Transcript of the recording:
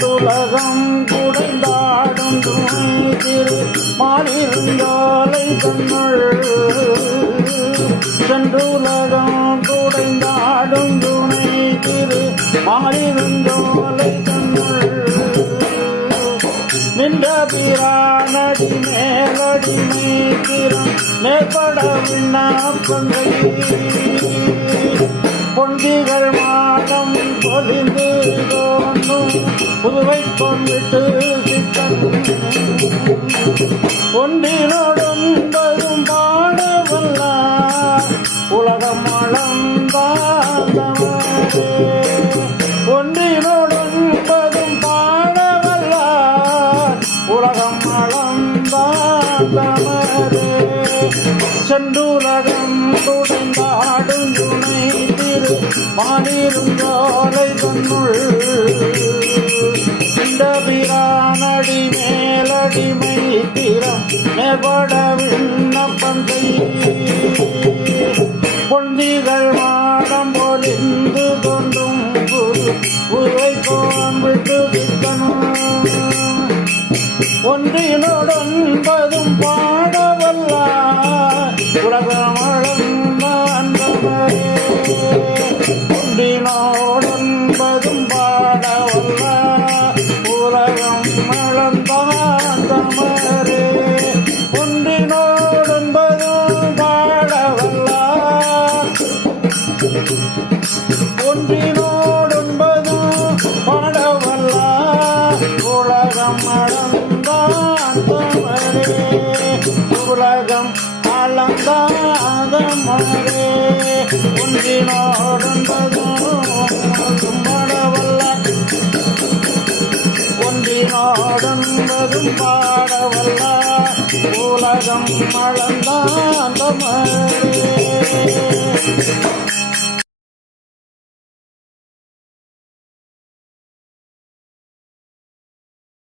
துலகம் குடைந்தாடும் துணை திரு மாறிருந்தாலை தன்னுள் சென்றுலகம் குடைந்தாடும் துணை திரு மாறிருந்தோலை தன்னுள் நின்ற பிரானடி மேலடி மேய்த்திரம் மேற்பட விண்ணப்பங்கை பொந்திகள் மாடம் பொலிந்து தோன்றும் புதுவை கொண்டிட்டு சித்தன் ஒன்றினோடொன்பதும் பாடவல்ல உலகம் அளந்தாதவரே ஒன்றினோடொன்பதும் பாடவல்ல உலகம் அளந்தாதவரே சென்றுலகம் துடைந்தாடும் துணை திரு மாறிருந்தோலை தன்னுள் இந்த பிரானடி மேலடிமை திறம் மேற்பட விண்ணப்பந்தை பொந்திகள் மாடம் பொலிந்து கொண்டும் புதுவை கோன்விட்டு சித்தனும் ஒன்றினோடொன்பதும் பாடவல்ல உலகமளந்தவரே ஒன்றினோடொன்பதும் பாடவல்ல உலகம் அளந்தாந்தமரே ஒன்றினோடொன்பதும் பாடவல்ல ஒன்றினோடொன்பதும் பாடவல்ல உலகம் அளந்தாந்தமரே உலகம் அளந்தாதமரே ஒன்றினோடொன்பதும் பாடவல்ல ஒன்றினோடொன்பதும் பாடவல்ல உலகம் அளந்தாந்தமரே